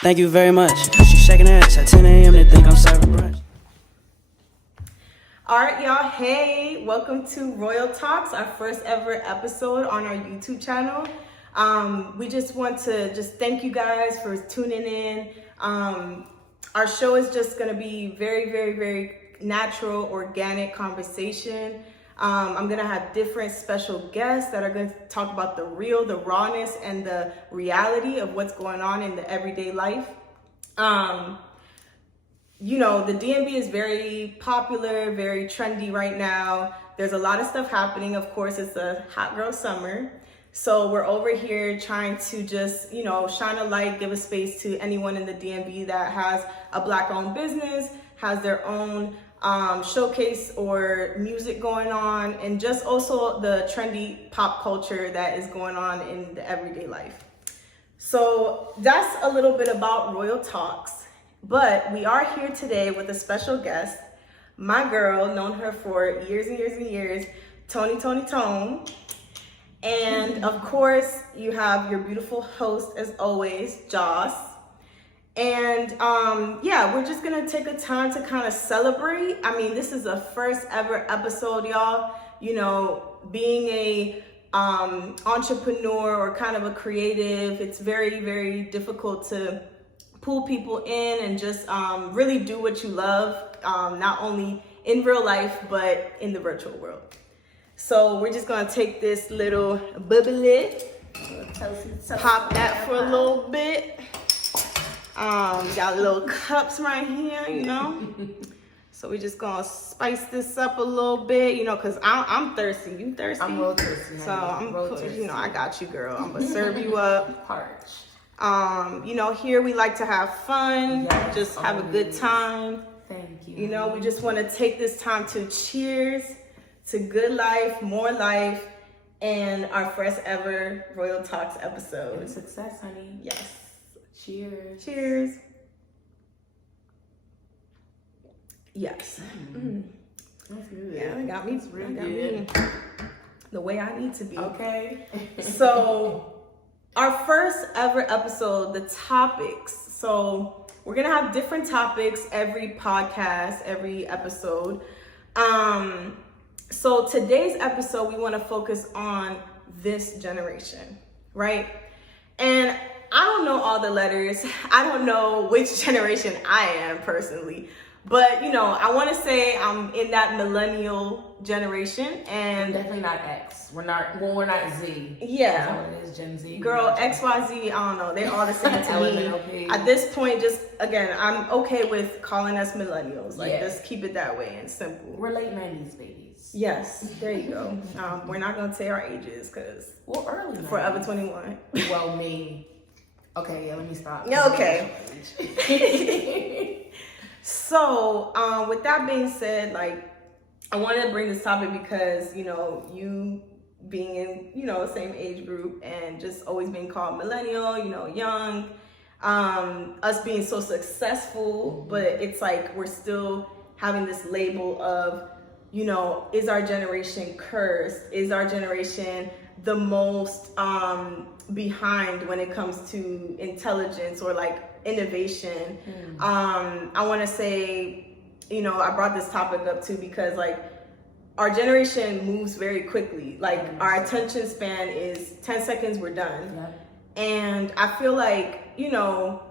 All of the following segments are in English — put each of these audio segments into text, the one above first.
Thank you very much. She's shaking ass at 10 a.m. They think I'm serving brunch. All right, y'all. Hey, welcome to Royaltalks, our first ever episode on our YouTube channel. We just want to thank you guys for tuning in. Our show is just going to be very, very, very natural, organic conversation. I'm going to have different special guests that are going to talk about the real, the rawness, and the reality of what's going on in the everyday life. You know, the DMV is very popular, very trendy right now. There's a lot of stuff happening. Of course, it's a hot girl summer. So we're over here trying to just, you know, shine a light, give a space to anyone in the DMV that has a Black-owned business, has their own showcase or music going on, and just also the trendy pop culture that is going on in the everyday life. So that's a little bit about Royal Talks, but we are here today with a special guest, my girl, known her for years and years and years, Toni. And of course, you have your beautiful host, as always, Joss. And yeah, we're just gonna take a time to kind of celebrate. I mean, this is the first ever episode, y'all. You know, being a entrepreneur or kind of a creative, it's very, very difficult to pull people in and just really do what you love, not only in real life, but in the virtual world. So we're just gonna take this little bubbly, pop that for a little bit. Got little cups right here, you know. So we're just gonna spice this up a little bit, you know, cause I'm thirsty. You thirsty? I'm real thirsty. So you know, I got you, girl. I'm gonna serve you up. Parch. You know, here we like to have fun, yes, just have a good time. Thank you. You know, we just want to take this time to cheers to good life, more life, and our first ever Royal Talks episode. And success, honey. Yes. Cheers. Cheers. Yes. That's good. Yeah, it got me. Really got good. me the way I need to be. Okay. So, our first ever episode, the topics. So, we're gonna have different topics every podcast, every episode. So today's episode, we want to focus on this generation, right? And I don't know all the letters. I don't know which generation I am personally, but you know, I want to say I'm in that millennial generation, and Definitely not X. We're not Z. yeah. Is that what it is? Gen Z? Girl, XYZ, I don't know. They're all the same to me. LMNOP. At this point, just again, I'm okay with calling us millennials. Like, Yeah. just keep it that way and simple. We're late 90s babies. Yes, there you go. We're not gonna say our ages because Well, early 90s. Forever 21. Well, me. Okay, yeah, let me stop. Yeah, okay. So, with that being said, like, I wanted to bring this topic because, you know, you being in, you know, the same age group and just always being called millennial, you know, young, us being so successful, but it's like we're still having this label of, you know, is our generation cursed? Is our generation the most behind when it comes to intelligence or like innovation? I want to say, you know, I brought this topic up too because like our generation moves very quickly. Like our attention span is 10 seconds, we're done. Yep. And I feel like, you know,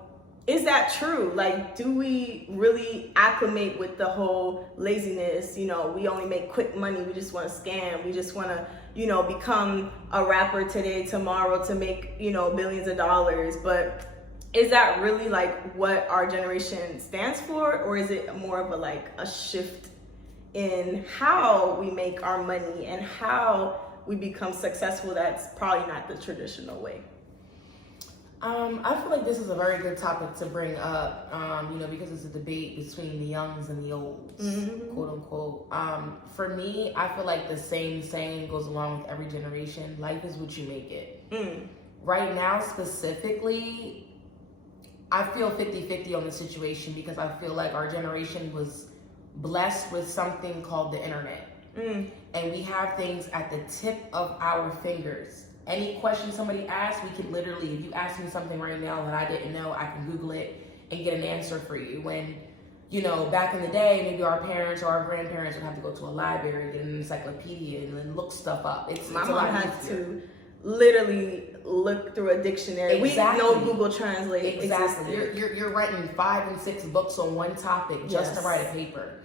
is that true? Like, do we really acclimate with the whole laziness? You know, we only make quick money. We just want to scam. We just want to, you know, become a rapper today, tomorrow to make, you know, billions of dollars. But is that really like what our generation stands for? Or is it more of a like a shift in how we make our money and how we become successful that's probably not the traditional way? I feel like this is a very good topic to bring up, you know, because it's a debate between the youngs and the olds, quote unquote. For me, I feel like the same saying goes along with every generation. Life is what you make it. Right now, specifically, I feel 50-50 on the situation because I feel like our generation was blessed with something called the internet. And we have things at the tip of our fingers. any question somebody asks, we can literally, if you ask me something right now that I didn't know, I can Google it and get an answer for you. When, you know, back in the day, maybe our parents or our grandparents would have to go to a library, get an encyclopedia, and then look stuff up. My mom had to literally look through a dictionary. Exactly. We know Google Translate. Exactly. You're writing 5 and 6 books on one topic just to write a paper.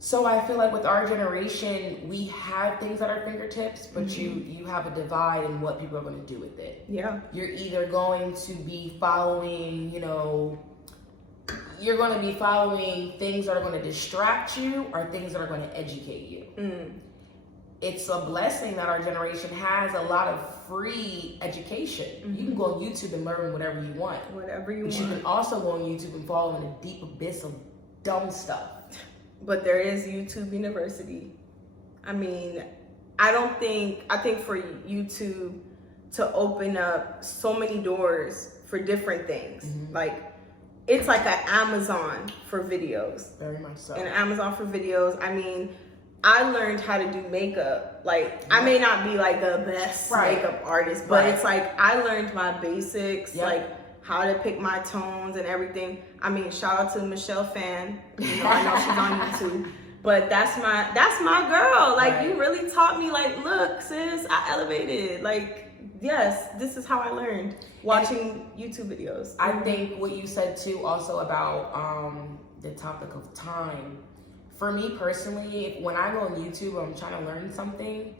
So I feel like with our generation, we have things at our fingertips, but you have a divide in what people are going to do with it. Yeah. You're either going to be following, you know, you're going to be following things that are going to distract you or things that are going to educate you. It's a blessing that our generation has a lot of free education. You can go on YouTube and learn whatever you want. Whatever you want. But you can also go on YouTube and fall in a deep abyss of dumb stuff. But there is YouTube University. I mean, I think for YouTube to open up so many doors for different things, like it's like an Amazon for videos. Very much so. An Amazon for videos. I mean, I learned how to do makeup. Like, I may not be like the best makeup artist, but it's like I learned my basics, like how to pick my tones and everything. I mean, shout out to Michelle Fan. You know, I know she's on YouTube. But that's my girl. Like, you really taught me, like, look, sis, I elevated. Like, yes, this is how I learned, watching YouTube videos. I think what you said too also about the topic of time. For me personally, when I go on YouTube, I'm trying to learn something.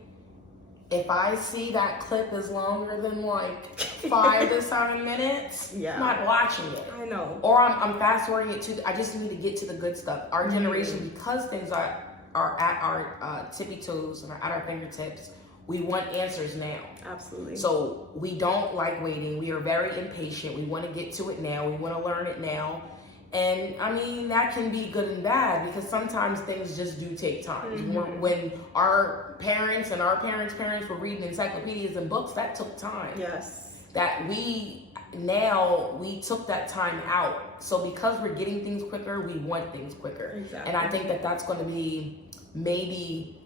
If I see that clip is longer than like 5 to 7 minutes, I'm not watching it. I know. Or I'm fast forwarding it to, I just need to get to the good stuff. Our generation, because things are at our tippy toes and are at our fingertips, we want answers now. Absolutely. So we don't like waiting. We are very impatient. We want to get to it now. We want to learn it now. And I mean, that can be good and bad because sometimes things just do take time. When our parents and our parents' parents were reading encyclopedias and books, that took time. Yes. That we took that time out. So because we're getting things quicker, we want things quicker. Exactly. And I think that that's going to be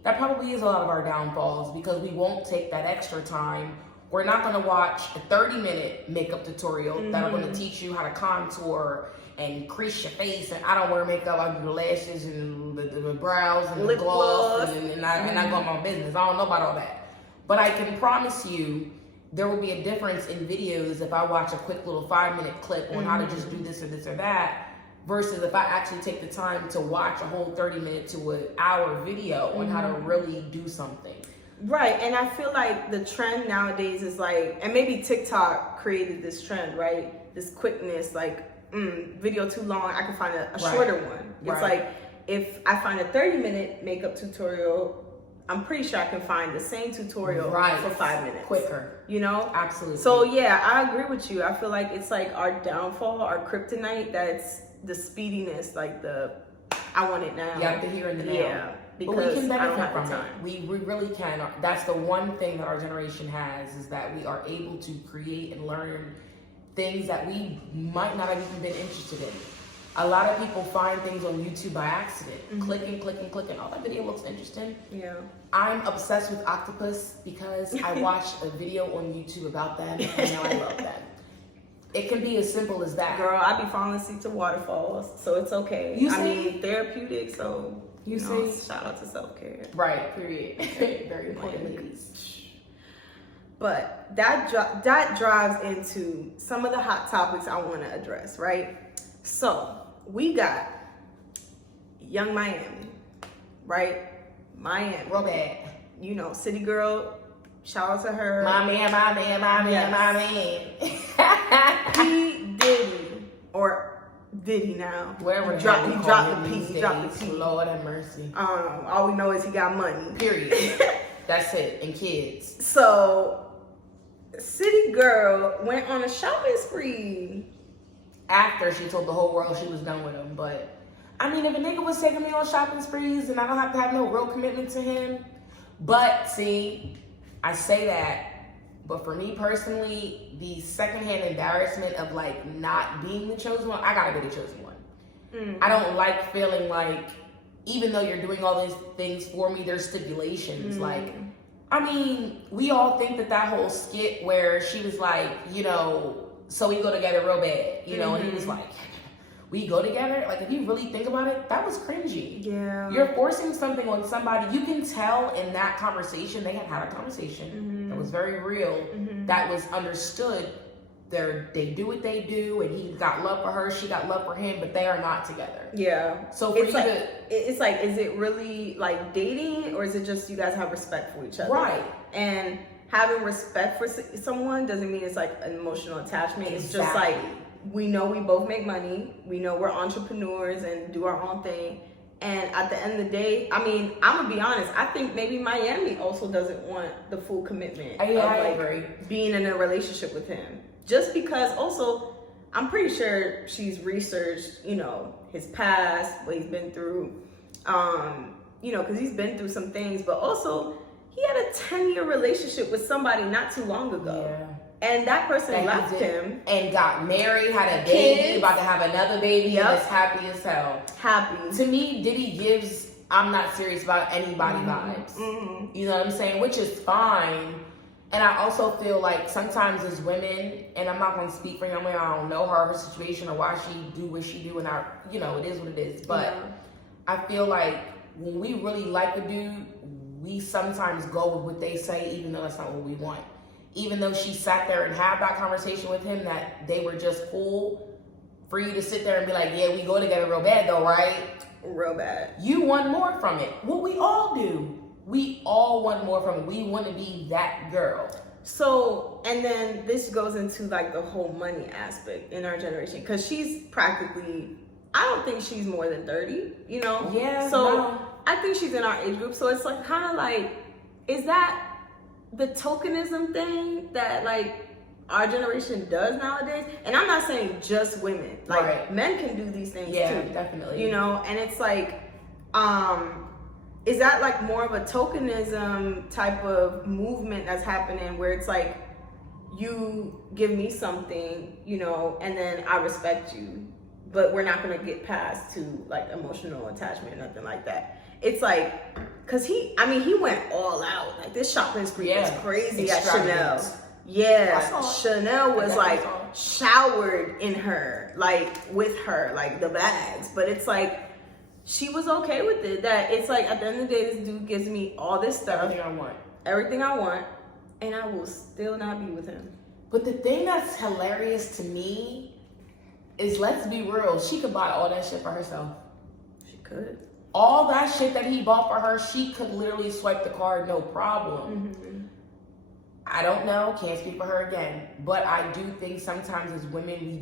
that probably is a lot of our downfalls because we won't take that extra time. We're not going to watch a 30-minute makeup tutorial that are going to teach you how to contour and crease your face, and I don't wear makeup. I do the lashes and the brows and lip the gloss, gloss. and I go on my business. I don't know about all that, but I can promise you there will be a difference in videos if I watch a quick little 5-minute clip on how to just do this or this or that, versus if I actually take the time to watch a whole 30-minute to an hour video on how to really do something. Right, and I feel like the trend nowadays is like, and maybe TikTok created this trend, right? This quickness, like, video too long, I can find a shorter one. It's like, if I find a 30-minute makeup tutorial, I'm pretty sure I can find the same tutorial for 5 minutes. Quicker. You know? Absolutely. So yeah, I agree with you. I feel like it's like our downfall, our kryptonite, that's the speediness, like the, I want it now. Yeah, the here and the now. Yeah. But we can benefit from time. it. We really can. That's the one thing that our generation has, is that we are able to create and learn things that we might not have even been interested in. A lot of people find things on YouTube by accident. Clicking. Oh, that video looks interesting. Yeah. I'm obsessed with octopus because I watched a video on YouTube about them and now I love them. It can be as simple as that. Girl, I be falling asleep to waterfalls, so it's okay. I mean, therapeutic, so you know, shout out to self-care. Right, period. Very important, ladies. But that drives into some of the hot topics I want to address, right? So we got Young Miami, right? Miami. Real bad. You know, City Girl, shout out to her. My man. P. Diddy, or Diddy now. Wherever he dropped the P. Lord have mercy. All we know is he got money. Period. That's it. And kids. So, City Girl went on a shopping spree. After she told the whole world she was done with him. But, I mean, if a nigga was taking me on shopping sprees, and I don't have to have no real commitment to him. But, see, I say that. But for me personally, the secondhand embarrassment of, like, not being the chosen one, I gotta be the chosen one. I don't like feeling like, even though you're doing all these things for me, there's stipulations. Like, I mean, we all think that whole skit where she was like, you know, so we go together real bad, you know, and he was like, we go together. Like, if you really think about it, that was cringy. Yeah. You're forcing something on somebody. You can tell in that conversation, they had a conversation that was very real, that was understood. They do what they do, and he got love for her, she got love for him, but they are not together. Yeah. So for it's like, is it really like dating, or is it just you guys have respect for each other? Right. And having respect for someone doesn't mean it's like an emotional attachment. It's just like, we know we both make money, we know we're entrepreneurs and do our own thing, and at the end of the day, I mean, I'm gonna be honest, I think maybe Miami also doesn't want the full commitment I of agree. being in a relationship with him. Just because also, I'm pretty sure she's researched, you know, his past, what he's been through, you know, because he's been through some things, but also he had a 10-year relationship with somebody not too long ago. Yeah. And that person left him. And got married, had a baby, Kids. about to have another baby, and is happy as hell. Happy. To me, Diddy gives I'm not serious about anybody vibes. You know what I'm saying? Which is fine. And I also feel like sometimes as women, and I'm not going to speak for him, I don't know her situation or why she do what she do, and you know, it is what it is. But I feel like when we really like a dude, we sometimes go with what they say, even though that's not what we want. Even though she sat there and had that conversation with him, that they were just cool, for you to sit there and be like, yeah, we go together real bad though, right? Real bad. You want more from it. What we all do. We all want more from it. We want to be that girl. So, and then this goes into like the whole money aspect in our generation, because she's practically, I don't think she's more than 30, you know? Yeah. So no. I think she's in our age group. So it's like kind of like, is that the tokenism thing that like our generation does nowadays? And I'm not saying just women, like men can do these things too. Yeah, definitely. You know, and it's like, is that like more of a tokenism type of movement that's happening, where it's like, you give me something, you know, and then I respect you, but we're not going to get past to like emotional attachment or nothing like that. It's like, cause he went all out. Like, this shopping spree was crazy at Chanel. Yeah, Chanel was like showered in her, like with her, like the bags. But it's like, she was okay with it. That it's like, at the end of the day, this dude gives me all this stuff. Everything I want. And I will still not be with him. But the thing that's hilarious to me is, let's be real, she could buy all that shit for herself. She could. All that shit that he bought for her, she could literally swipe the card, no problem. I don't know, can't speak for her again, but I do think sometimes as women,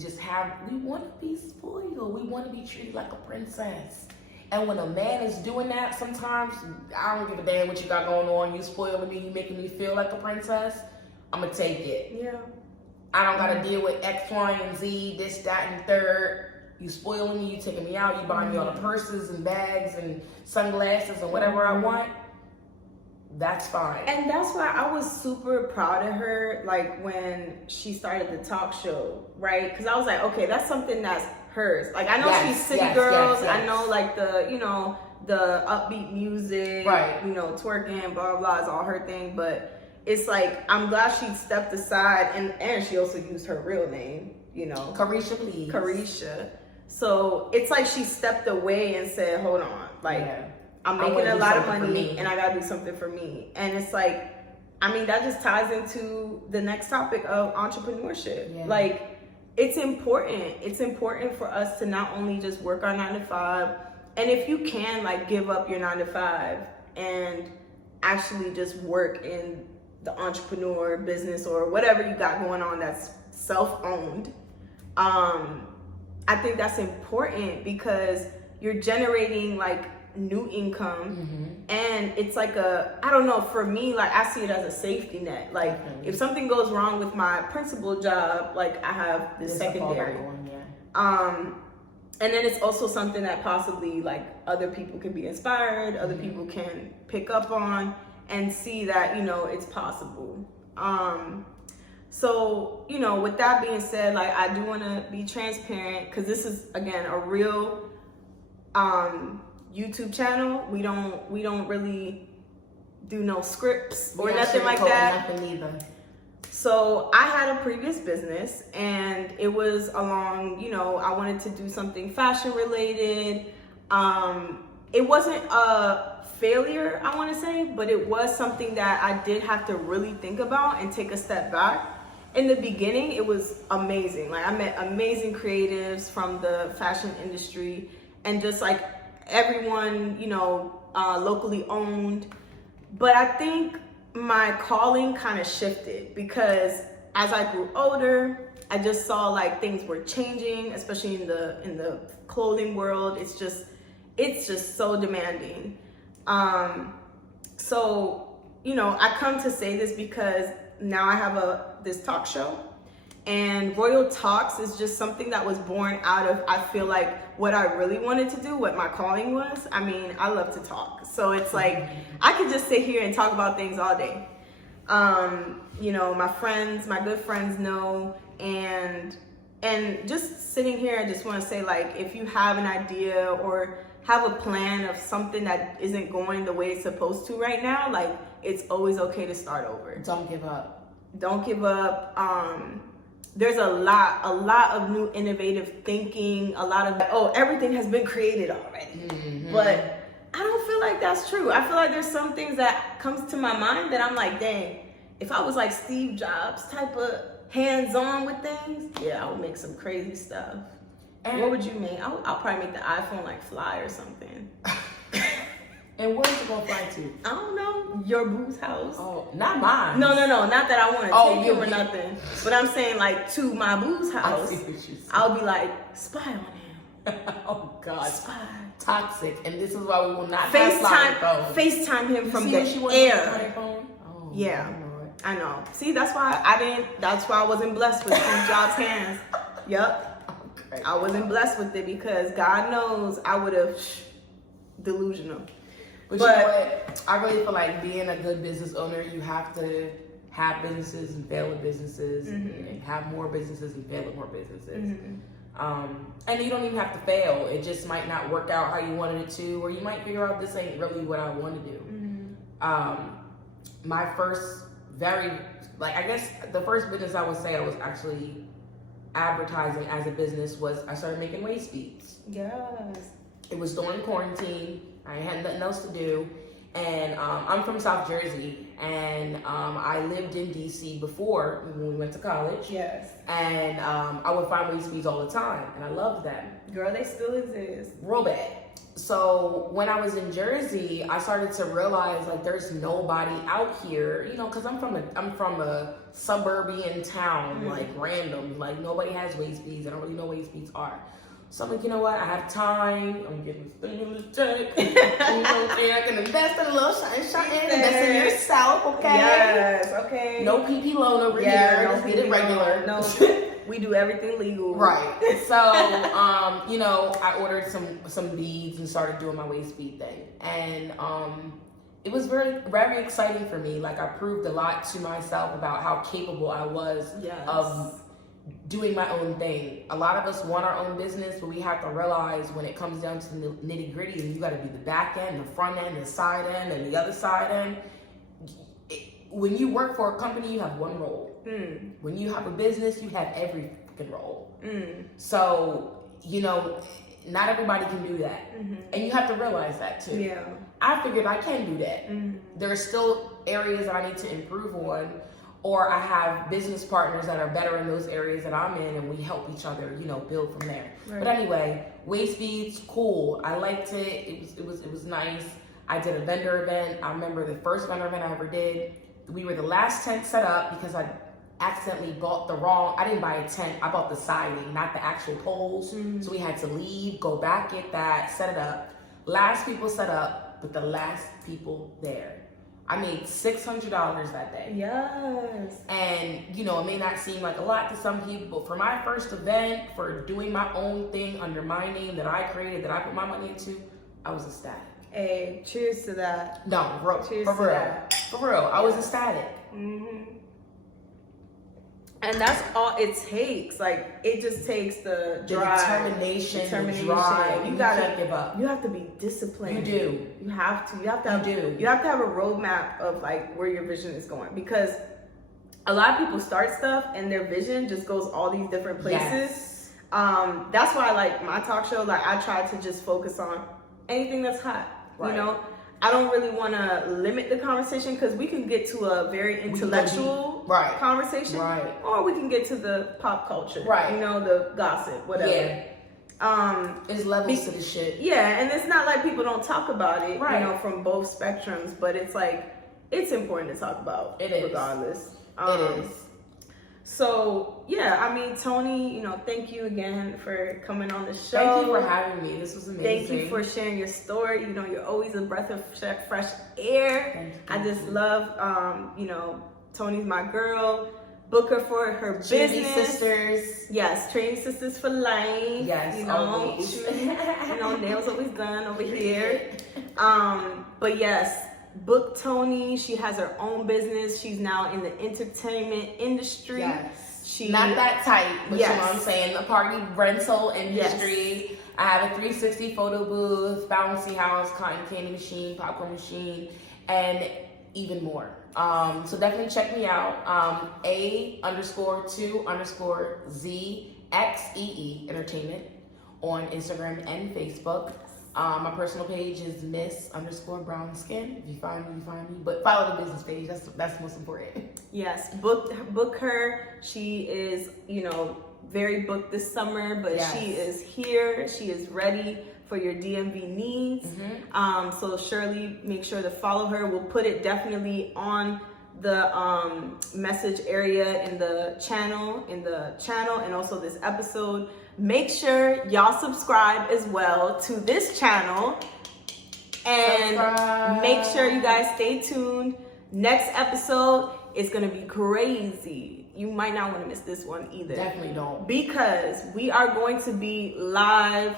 we want to be spoiled. We want to be treated like a princess. And when a man is doing that, sometimes, I don't give a damn what you got going on. You spoiling me, you making me feel like a princess, I'm going to take it. Yeah. I don't got to deal with X, Y, and Z, this, that, and third. You spoiling me, you taking me out, you buying me all the purses and bags and sunglasses and whatever I want. That's fine. And that's why I was super proud of her, like when she started the talk show, right? Because I was like, okay, that's something that's hers. Like, I know she's City Girls. I know like the, you know, the upbeat music, you know, twerking, blah, blah, blah, is all her thing. But it's like, I'm glad she stepped aside, and she also used her real name, you know. Carisha, please. Carisha. So it's like she stepped away and said, hold on, like, I'm making a lot of money and I gotta do something for me. And it's like, I mean, that just ties into the next topic of entrepreneurship. Like, it's important. It's important for us to not only just work our 9 to 5, and if you can, like, give up your 9 to 5 and actually just work in the entrepreneur business or whatever you got going on that's self-owned. I think that's important because you're generating like new income, and it's like I don't know, for me, like, I see it as a safety net. Like, if something goes wrong with my principal job, like, I have this secondary. And then it's also something that possibly like other people can be inspired, other people can pick up on and see that, you know, it's possible. So, you know, with that being said, like, I do want to be transparent, because this is, again, a real YouTube channel. We don't really do no scripts or We don't nothing like sugarcoat that. Nothing either. So I had a previous business, and it was along, I wanted to do something fashion related. It wasn't a failure, I want to say, but it was something that I did have to really think about and take a step back. In the beginning, it was amazing. Like, I met amazing creatives from the fashion industry, and just like everyone, locally owned. But I think my calling kind of shifted, because as I grew older, I just saw like things were changing, especially in the clothing world. It's just so demanding. So I come to say this because now I have this talk show, and Royaltalks is just something that was born out of, I feel like, what I really wanted to do, what my calling was. I mean, I love to talk. So it's like, I could just sit here and talk about things all day. My good friends know, and just sitting here, I just want to say, like, if you have an idea or have a plan of something that isn't going the way it's supposed to right now, like, it's always okay to start over. Don't give up. Don't give up. There's a lot of new innovative thinking, a lot of, everything has been created already. Mm-hmm. But I don't feel like that's true. I feel like there's some things that comes to my mind that I'm like, dang, if I was like Steve Jobs type of hands-on with things, yeah, I would make some crazy stuff. And what would you make? I'll probably make the iPhone like fly or something. And where's it gonna fly to? I don't know. Your boo's house. Oh, not mine. No. Not that I want to take him or nothing. But I'm saying, like, to my boo's house, I'll be like, spy on him. Oh God. Spy. Toxic. And this is why we will not FaceTime him from the air. Oh, yeah. I know. See, that's why I wasn't blessed with Steve Jobs' hands. Yep. Okay. I wasn't blessed with it, because God knows I would have delusional. But you know what? I really feel like being a good business owner, you have to have businesses and fail at businesses, mm-hmm. and have more businesses and fail at more businesses. Mm-hmm. And you don't even have to fail. It just might not work out how you wanted it to, or you might figure out this ain't really what I want to do. Mm-hmm. My first I guess the first business I would say I was actually advertising as a business was I started making waist beads. Yes. It was during quarantine. I had nothing else to do, and I'm from South Jersey, and I lived in DC before when we went to college. Yes. And I would find waist beads all the time, and I loved them. Girl, they still exist. Real bad. So when I was in Jersey, I started to realize, like, there's nobody out here, because I'm from a suburban town, like random, like nobody has waist beads. I don't really know what waist beads are. So I'm like, you know what? I have time. I'm getting stimulus check. You know what I'm saying? I can invest in a little shine, invest in yourself, okay? Yes, okay. No PP loan over here. Just get it regular. No, we do everything legal. Right. So, I ordered some beads and started doing my waist bead thing. And it was very, very exciting for me. Like, I proved a lot to myself about how capable I was of doing my own thing. A lot of us want our own business, but we have to realize when it comes down to the nitty gritty, and you got to do the back end, the front end, the side end, and the other side end. When you work for a company, you have one role. When you have a business, you have every freaking role. So, not everybody can do that. And you have to realize that too. Yeah. I figured I can do that. There are still areas that I need to improve on, or I have business partners that are better in those areas that I'm in, and we help each other, build from there. Right. But anyway, waist beads, cool. I liked it. It was nice. I did a vendor event. I remember the first vendor event I ever did. We were the last tent set up because I accidentally bought I didn't buy a tent. I bought the siding, not the actual poles. So we had to leave, go back, get that, set it up. Last people set up, but the last people there. I made $600 that day. Yes. And, it may not seem like a lot to some people, but for my first event, for doing my own thing under my name that I created, that I put my money into, I was ecstatic. Hey, cheers to that. No, bro, cheers for to real. That. For real, I was ecstatic. And that's all it takes. Like, it just takes the drive, determination, the drive. You can't give up. You have to be disciplined. You do. You have to have a roadmap of like where your vision is going, because a lot of people start stuff and their vision just goes all these different places. Yes. That's why, like, my talk show, like, I try to just focus on anything that's hot. Right. You know, I don't really want to limit the conversation, because we can get to a very intellectual conversation, or we can get to the pop culture, you know, the gossip, whatever. Yeah. There's levels to the shit. Yeah, and it's not like people don't talk about it, you know, from both spectrums, but it's like, it's important to talk about. It is. Regardless. It is. So, yeah, I mean, Toni, you know, thank you again for coming on the show. Thank you for having me. This was amazing. Thank you for sharing your story. You know, you're always a breath of fresh air. Thank I just love, you know, Toni's my girl. Book her for her business. Sisters. Yes, Training Sisters for life. Yes, you know, always. You know, nails always done over here. But yes, book Toni. She has her own business. She's now in the entertainment industry. Yes. She not that tight, but you know what I'm saying? The party rental industry. Yes. I have a 360 photo booth, bouncy house, cotton candy machine, popcorn machine, and even more. So definitely check me out. A_2_ZXEE Entertainment on Instagram and Facebook. My personal page is Miss_Brown_Skin. If you find me, you find me. But follow the business page. That's most important. Yes, book her. She is, you know, very booked this summer, but she is here. She is ready for your DMV needs. So surely make sure to follow her. We'll put it definitely on the message area in the channel, and also this episode. Make sure y'all subscribe as well to this channel, and make sure you guys stay tuned. Next episode is gonna be crazy. You might not want to miss this one either. Definitely don't. Because we are going to be live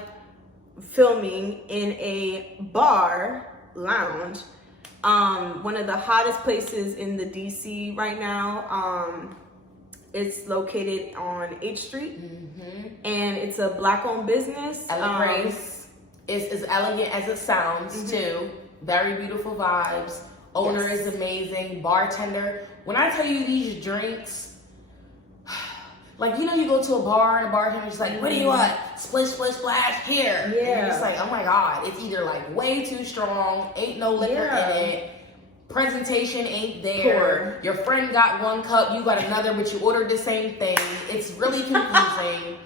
filming in a bar lounge, one of the hottest places in the DC right now. It's located on H Street, and it's a Black-owned business. Grace is as elegant as it sounds too. Very beautiful vibes. Owner is amazing. Bartender. When I tell you these drinks, like, you know, you go to a bar and a bartender's like, "What do you want? Splish, splish, splash, here." Yeah. And it's like, oh my God, it's either like way too strong, ain't no liquor in it. Presentation ain't there. Your friend got one cup, you got another, but you ordered the same thing. It's really confusing.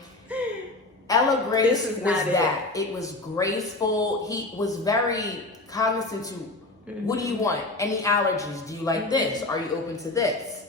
Ella Grace was that. It was graceful. He was very cognizant to, what do you want? Any allergies? Do you like this? Are you open to this?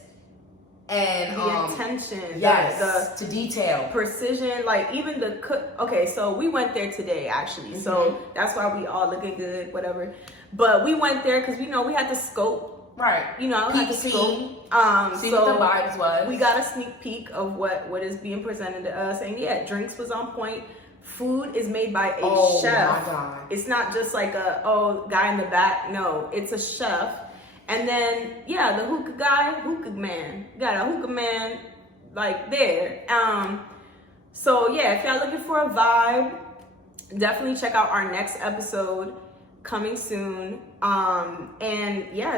And the attention, yes, to detail, precision, like even the cook. Okay, so we went there today actually, so that's why we all looking good, whatever. But we went there because we know we had to scope, you know, peek scene, see what the vibes was. We got a sneak peek of what is being presented to us, and drinks was on point. Food is made by a chef. My God. It's not just like a guy in the back. No, it's a chef. And then, the hookah man. Got a hookah man, like, there. So, if y'all looking for a vibe, definitely check out our next episode coming soon. And,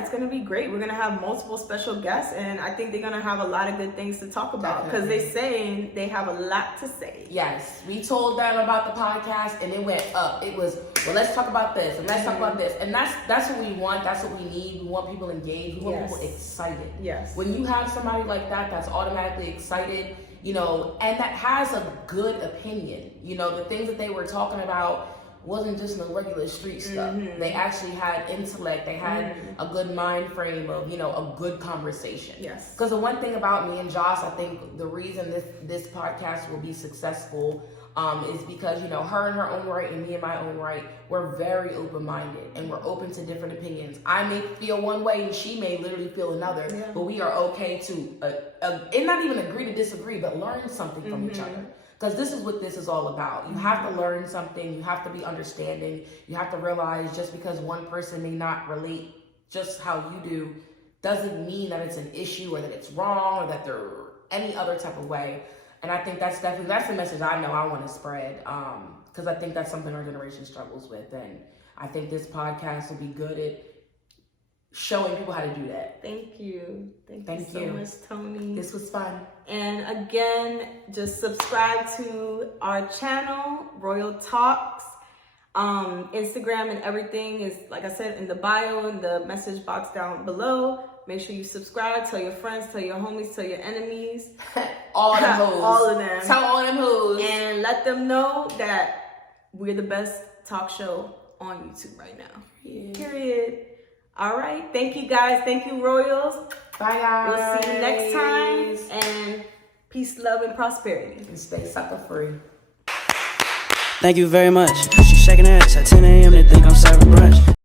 it's going to be great. We're going to have multiple special guests, and I think they're going to have a lot of good things to talk about, because they saying they have a lot to say. Yes, we told them about the podcast, and it went up. It was, well, let's talk about this, and let's talk about this. And that's what we want. That's what we need. We want people engaged. We want people excited. Yes. When you have somebody like that that's automatically excited, you know, and that has a good opinion, you know, the things that they were talking about wasn't just no regular street stuff. They actually had intellect. They had a good mind frame of, you know, a good conversation. Yes. Because the one thing about me and Joss, I think the reason this podcast will be successful is because, you know, her in her own right and me in my own right, we're very open-minded and we're open to different opinions. I may feel one way and she may literally feel another, but we are okay to, and not even agree to disagree, but learn something from each other. Because this is what this is all about. You have to learn something. You have to be understanding. You have to realize just because one person may not relate just how you do doesn't mean that it's an issue or that it's wrong or that they're any other type of way. And I think that's the message I know I want to spread, because I think that's something our generation struggles with. And I think this podcast will be good at showing people how to do that. Thank you. Thank you so much, Toni. This was fun. And again, just subscribe to our channel, Royaltalks. Instagram and everything is, like I said, in the bio, in the message box down below. Make sure you subscribe. Tell your friends, tell your homies, tell your enemies. All them hoes. All of them. Tell all them hoes. And let them know that we're the best talk show on YouTube right now. Yeah. Period. All right. Thank you, guys. Thank you, Royals. Bye, guys. We'll see you next time. And peace, love, and prosperity. And stay sucker free. Thank you very much. She shaking ass at 10 a.m. They think I'm serving brunch.